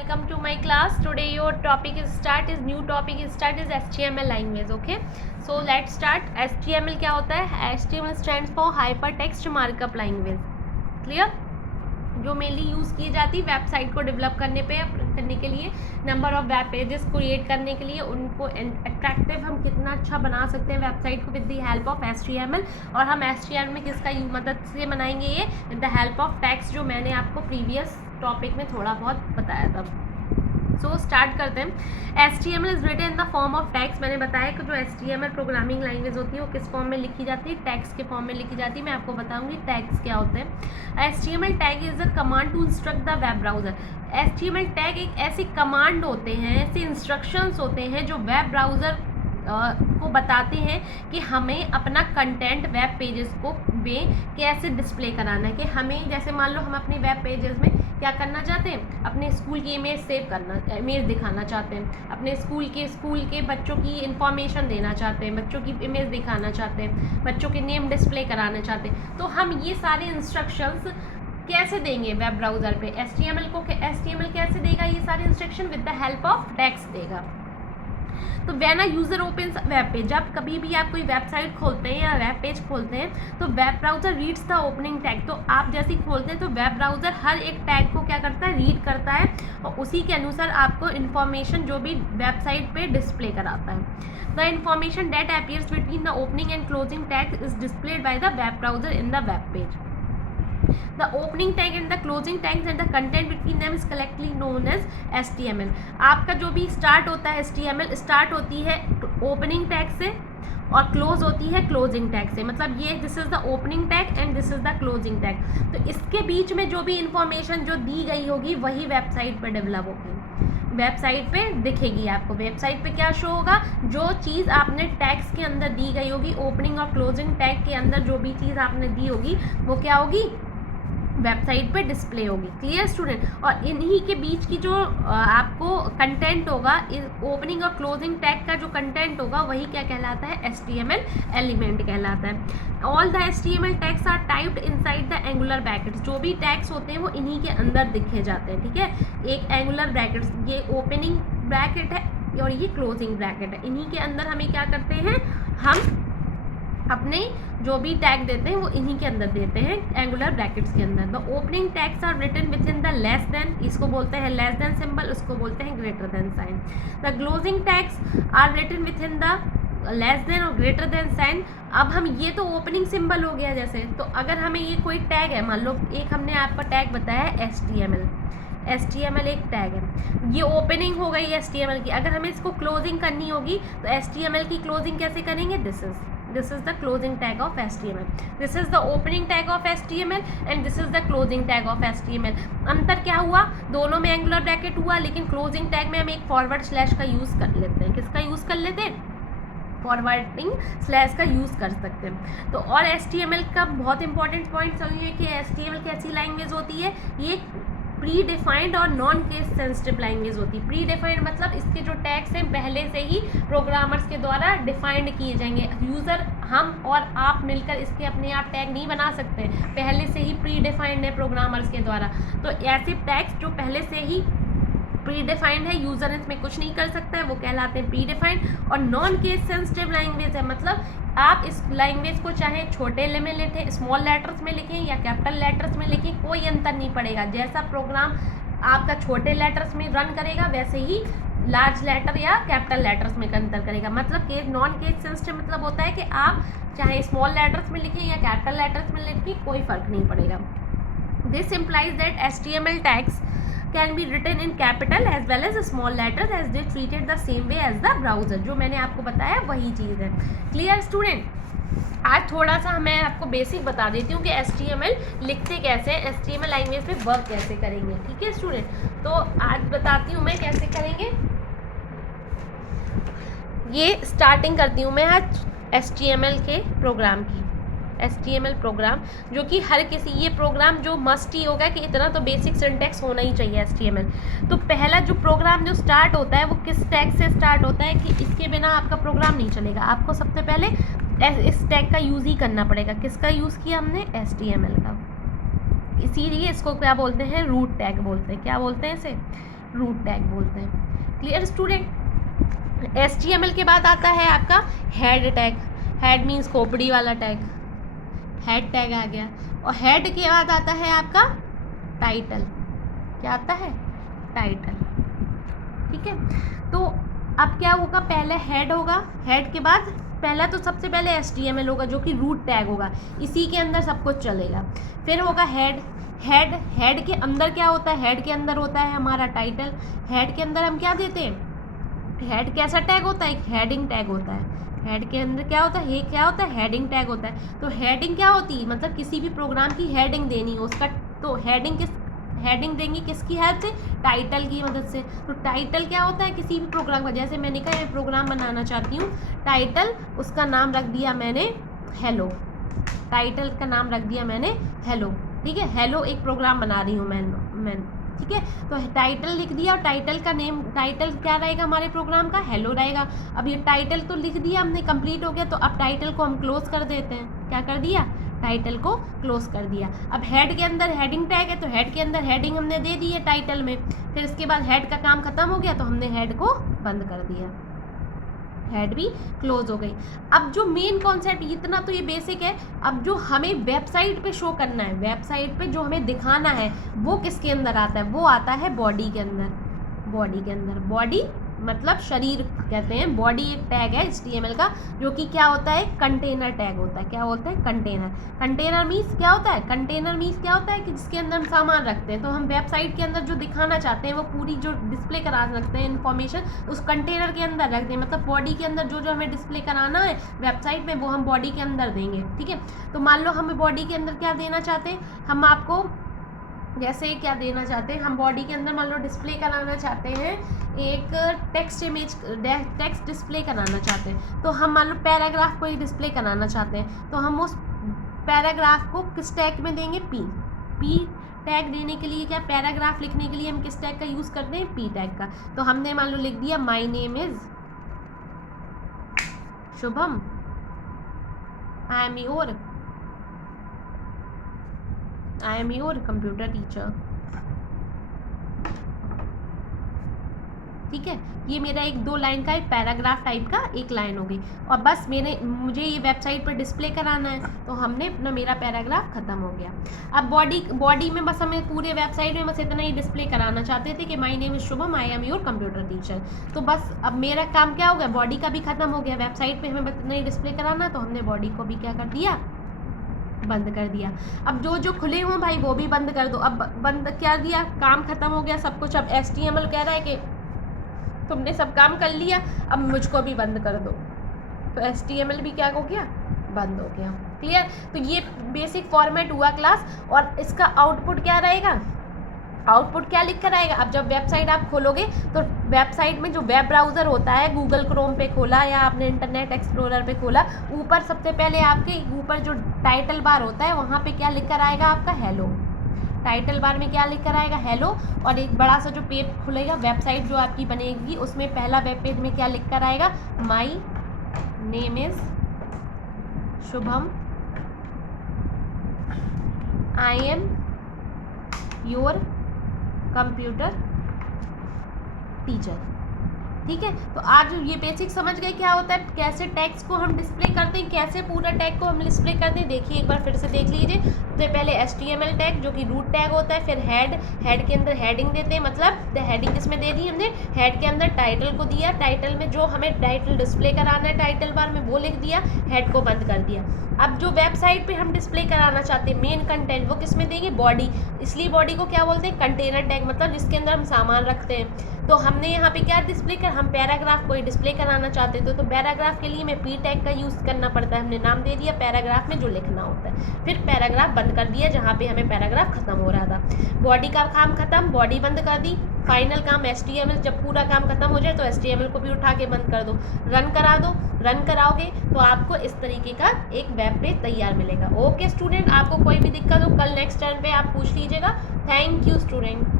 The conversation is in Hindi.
welcome to my class. Today your new topic is HTML language. Okay, so let's start. HTML क्या होता है? HTML stands for Hypertext Markup Language. Clear? जो मेनली यूज़ की जाती है वेबसाइट को डेवलप करने के लिए, number of web pages create करने के लिए, उनको अट्रैक्टिव हम कितना अच्छा बना सकते हैं वेबसाइट को with the help of HTML। और हम HTML में किसका मदद से बनाएंगे? ये with the help of tags, जो मैंने आपको प्रीवियस टॉपिक में थोड़ा बहुत बताया था। सो स्टार्ट करते हैं। HTML is written in the form of tags. मैंने बताया कि जो HTML प्रोग्रामिंग लैंग्वेज होती है वो किस फॉर्म में लिखी जाती है? टैग्स के फॉर्म में लिखी जाती है। मैं आपको बताऊंगी टैग्स क्या होते हैं। HTML tag is a command to instruct the web browser. HTML tag एक ऐसी कमांड होते हैं, ऐसे इंस्ट्रक्शंस होते हैं जो वेब ब्राउज़र को बताते हैं कि हमें अपना कंटेंट वेब पेजेस को कैसे डिस्प्ले कराना है। कि हमें जैसे मान लो हम अपने वेब पेजेस में क्या करना चाहते हैं, अपने स्कूल की इमेज सेव करना, इमेज दिखाना चाहते हैं, अपने स्कूल के बच्चों की इंफॉर्मेशन देना चाहते हैं, बच्चों की इमेज दिखाना चाहते हैं, बच्चों के नेम डिस्प्ले कराना चाहते हैं। तो हम ये सारे इंस्ट्रक्शंस कैसे देंगे वेब ब्राउज़र पे? HTML कैसे देगा ये सारे instruction? With the help of tags देगा। तो when a user opens web page, जब कभी भी आप कोई वेबसाइट खोलते हैं या वेब पेज खोलते हैं तो web browser reads the opening tag. तो आप जैसे ही खोलते हैं तो वेब ब्राउज़र हर एक टैग को क्या करता है? रीड करता है, और उसी के अनुसार आपको इन्फॉर्मेशन जो भी वेबसाइट पे डिस्प्ले कराता है। The information that appears between the opening and closing tag is displayed by the web browser in the web page. The opening tag and the closing tags and the content between them is collectively known as HTML। आपका जो भी स्टार्ट होता है HTML स्टार्ट होती है ओपनिंग टैग से और क्लोज होती है क्लोजिंग टैग से। मतलब ये this is the opening tag and this is the closing tag. तो इसके बीच में जो भी इंफॉर्मेशन जो दी गई होगी वही वेबसाइट पर डेवलप होगी, वेबसाइट पे दिखेगी। आपको वेबसाइट पे क्या शो होगा? जो चीज़ आपने टैग्स के अंदर दी गई होगी, ओपनिंग और क्लोजिंग टैग के अंदर जो भी चीज़ आपने दी होगी वो क्या होगी? वेबसाइट पे डिस्प्ले होगी। Clear student? और इन्हीं के बीच की जो आपको कंटेंट होगा, ओपनिंग और क्लोजिंग टैग का जो कंटेंट होगा वही क्या कहलाता है? HTML एलिमेंट कहलाता है। All the HTML tags are typed inside the angular brackets. जो भी टैग्स होते हैं वो इन्हीं के अंदर दिखे जाते हैं। ठीक है, एक एंगुलर ब्रैकेट्स, ये ओपनिंग ब्रैकेट है और ये क्लोजिंग ब्रैकेट है। इन्हीं के अंदर हमें क्या करते हैं? हम अपने जो भी टैग देते हैं वो इन्हीं के अंदर देते हैं, एंगुलर ब्रैकेट्स के अंदर। The opening tags are written with in the less than, इसको बोलते हैं लेस देन सिंबल, उसको बोलते हैं greater than sign. The closing tags are written with in the less than और ग्रेटर देन साइन। अब हम ये तो ओपनिंग सिंबल हो गया जैसे, तो अगर हमें ये कोई टैग है, मान लो एक हमने आपका टैग बताया है HTML एक टैग है, ये ओपनिंग हो गई HTML की। अगर हमें इसको क्लोजिंग करनी होगी तो HTML की क्लोजिंग कैसे करेंगे? This is the closing tag of HTML. This is the opening tag of HTML and this is the closing tag of HTML. अंतर क्या हुआ? दोनों में एंगुलर ब्रैकेट हुआ, लेकिन क्लोजिंग टैग में हम एक फॉरवर्ड स्लैश का यूज़ कर लेते हैं। किसका यूज़ कर लेते हैं? फॉरवर्डिंग स्लैश का यूज़ कर सकते हैं। तो और HTML का बहुत इंपॉर्टेंट पॉइंट समझिए कि HTML कैसी लैंग्वेज होती है? ये प्री डिफाइंड और नॉन केस सेंसिटिव लैंग्वेज होती है। प्री डिफाइंड मतलब इसके जो टैग्स हैं पहले से ही प्रोग्रामर्स के द्वारा डिफाइंड किए जाएंगे। यूज़र, हम और आप मिलकर इसके अपने आप टैग नहीं बना सकते, पहले से ही प्री डिफाइंड है प्रोग्रामर्स के द्वारा। तो ऐसे टैग्स जो पहले से ही प्री डिफाइंड है, यूज़र इसमें कुछ नहीं कर सकता है, वो कहलाते हैं प्री डिफाइंड। और नॉन केस सेंसिटिव लैंग्वेज है, मतलब आप इस लैंग्वेज को चाहे छोटे में लिखें, स्मॉल लेटर्स में लिखें या कैपिटल लेटर्स में लिखें, कोई अंतर नहीं पड़ेगा। जैसा प्रोग्राम आपका छोटे लेटर्स में रन करेगा वैसे ही लार्ज लेटर या कैपिटल लेटर्स में अंतर करेगा। मतलब कि नॉन केस सेंसिटिव मतलब होता है कि आप चाहे स्मॉल लेटर्स में लिखें या कैपिटल लेटर्स में लिखें, कोई फ़र्क नहीं पड़ेगा। This implies that HTML tags can be written in capital as well as small letters as they treated the same way as the browser। जो मैंने आपको बताया वही चीज़ है। Clear student? आज थोड़ा सा मैं आपको बेसिक बता देती हूँ कि HTML लिखते कैसे हैं, HTML लैंग्वेज में वर्क कैसे करेंगे। ठीक है स्टूडेंट? तो आज बताती हूँ मैं कैसे करेंगे। ये स्टार्टिंग करती हूँ मैं आज HTML के प्रोग्राम की। HTML प्रोग्राम जो कि हर किसी, ये प्रोग्राम जो मस्ट ही होगा कि इतना तो बेसिक सिंटेक्स होना ही चाहिए HTML। तो पहला जो प्रोग्राम जो स्टार्ट होता है वो किस टैग से स्टार्ट होता है कि इसके बिना आपका प्रोग्राम नहीं चलेगा। आपको सबसे पहले इस टैग का यूज़ ही करना पड़ेगा। किसका यूज़ किया हमने? HTML का। इसीलिए इसको क्या बोलते हैं? रूट टैग बोलते हैं। क्या बोलते हैं इसे? रूट टैग बोलते हैं। Clear student. HTML के बाद आता है आपका हेड टैग। हेड मीन्स खोपड़ी वाला टैग, हेड टैग आ गया। और हेड के बाद आता है आपका टाइटल। क्या आता है? टाइटल। ठीक है, तो अब क्या होगा, पहले हेड होगा, हेड के बाद पहला तो सबसे पहले HTML होगा जो कि रूट टैग होगा, इसी के अंदर सब कुछ चलेगा। फिर होगा हेड। हेड के अंदर क्या होता है? हेड के अंदर होता है हमारा टाइटल। हेड के अंदर हम क्या देते हैं? हेड कैसा टैग होता है? एक हेडिंग टैग होता है। हेड के अंदर क्या होता है? ये क्या होता है? हेडिंग टैग होता है। तो हेडिंग क्या होती है? मतलब किसी भी प्रोग्राम की हेडिंग देनी हो उसका, तो हेडिंग देंगे किसकी हेल्प से? टाइटल की मदद से। तो टाइटल क्या होता है किसी भी प्रोग्राम का? जैसे मैंने कहा मैं प्रोग्राम बनाना चाहती हूँ, टाइटल, उसका नाम रख दिया मैंने हेलो। टाइटल का नाम रख दिया मैंने हेलो। ठीक है, हेलो एक प्रोग्राम बना रही हूँ मैं। ठीक है, तो टाइटल लिख दिया, और टाइटल का नेम, टाइटल क्या रहेगा हमारे प्रोग्राम का? हेलो रहेगा। अब ये टाइटल तो लिख दिया हमने, कंप्लीट हो गया। तो अब टाइटल को हम क्लोज कर देते हैं। क्या कर दिया? टाइटल को क्लोज कर दिया। अब हेड के अंदर हेडिंग टैग है, तो हेड के अंदर हेडिंग हमने दे दी है टाइटल में। फिर इसके बाद हेड का काम खत्म हो गया, तो हमने हेड को बंद कर दिया, हेड भी क्लोज हो गई। अब जो मेन कॉन्सेप्ट, इतना तो ये बेसिक है। अब जो हमें वेबसाइट पे शो करना है, वेबसाइट पे जो हमें दिखाना है, वो किसके अंदर आता है? वो आता है बॉडी के अंदर। बॉडी के अंदर, बॉडी मतलब शरीर कहते हैं। बॉडी एक टैग है HTML का, जो कि क्या होता है? कंटेनर टैग होता है। क्या होता है? कंटेनर। कंटेनर मीन्स क्या होता है? कंटेनर मीन्स क्या होता है कि जिसके अंदर हम सामान रखते हैं। तो हम वेबसाइट के अंदर जो दिखाना चाहते हैं, वो पूरी जो डिस्प्ले करा सकते हैं इन्फॉर्मेशन, उस कंटेनर के अंदर रख दें। मतलब बॉडी के अंदर जो जो हमें डिस्प्ले कराना है वेबसाइट में, वो हम बॉडी के अंदर देंगे। ठीक है, तो मान लो हमें बॉडी के अंदर क्या देना चाहते हैं, हम आपको जैसे क्या देना चाहते हैं, हम बॉडी के अंदर मान लो डिस्प्ले कराना चाहते हैं, एक टेक्स्ट इमेज, टेक्स्ट डिस्प्ले कराना चाहते हैं। तो हम मान लो पैराग्राफ को डिस्प्ले कराना चाहते हैं, तो हम उस पैराग्राफ को किस टैग में देंगे? पी टैग देने के लिए, क्या पैराग्राफ लिखने के लिए हम किस टैग का यूज़ करते हैं? पी टैग का। तो हमने मान लो लिख दिया my name is Shubham, I am your computer teacher. ठीक है, ये मेरा एक 2 लाइन का एक पैराग्राफ टाइप का एक लाइन हो गई। और बस मुझे ये वेबसाइट पर डिस्प्ले कराना है, तो हमने अपना मेरा पैराग्राफ खत्म हो गया। अब बॉडी में बस हमें पूरे वेबसाइट में बस इतना ही डिस्प्ले कराना चाहते थे कि my name is Shubham, I am your computer teacher. तो बस अब मेरा काम क्या हो गया? बॉडी का भी खत्म हो गया। वेबसाइट पर हमें बस इतना ही डिस्प्ले कराना, तो हमने बॉडी को भी क्या कर दिया? बंद कर दिया। अब जो जो खुले हों भाई वो भी बंद कर दो। अब बंद क्या दिया? काम खत्म हो गया सब कुछ। अब HTML कह रहा है कि तुमने सब काम कर लिया, अब मुझको भी बंद कर दो। तो HTML भी क्या हो गया? बंद हो गया। क्लियर? तो ये बेसिक फॉर्मेट हुआ क्लास। और इसका आउटपुट क्या रहेगा? आउटपुट क्या लिख कर आएगा? अब जब वेबसाइट आप खोलोगे, तो वेबसाइट में जो वेब ब्राउज़र होता है, गूगल क्रोम पे खोला या आपने इंटरनेट एक्सप्लोरर पे खोला, ऊपर सबसे पहले आपके ऊपर जो टाइटल बार होता है, वहाँ पे क्या लिख कर आएगा आपका? हेलो। टाइटल बार में क्या लिख कर आएगा? हेलो। और एक बड़ा सा जो पेज खुलेगा, वेबसाइट जो आपकी बनेगी, उसमें पहला वेब पेज में क्या लिख कर आएगा? My name is Shubham, I am your computer teacher. ठीक है, तो आज ये बेसिक समझ गए क्या होता है, कैसे टैग्स को हम डिस्प्ले करते हैं, कैसे पूरा टैग को हम डिस्प्ले करते हैं। देखिए एक बार फिर से देख लीजिए। तो पहले HTML टैग जो कि रूट टैग होता है, फिर हेड के अंदर हेडिंग देते हैं, मतलब हेडिंग किसमें दे दी हमने? हेड के अंदर टाइटल को दिया, टाइटल में जो हमें टाइटल डिस्प्ले कराना है टाइटल बार में वो लिख दिया, हेड को बंद कर दिया। अब जो वेबसाइट पे हम डिस्प्ले कराना चाहते हैं मेन कंटेंट, वो किस में देंगे? बॉडी। इसलिए बॉडी को क्या बोलते हैं? कंटेनर टैग, मतलब जिसके अंदर हम सामान रखते हैं। तो हमने यहाँ पे क्या डिस्प्ले कर, हम पैराग्राफ को ही डिस्प्ले कराना चाहते थे, तो पैराग्राफ के लिए हमें पी टैग का यूज़ करना पड़ता है। हमने नाम दे दिया पैराग्राफ में जो लिखना होता है, फिर पैराग्राफ बंद कर दिया जहाँ पे हमें पैराग्राफ खत्म हो रहा था। बॉडी का काम खत्म, बॉडी बंद कर दी। फाइनल काम HTML, जब पूरा काम खत्म हो जाए तो HTML को भी उठा के बंद कर दो, रन करा दो। रन कराओगे तो आपको इस तरीके का एक वेब पेज तैयार मिलेगा। ओके स्टूडेंट, आपको कोई भी दिक्कत हो कल नेक्स्ट टर्न पे आप पूछ लीजिएगा। Thank you student.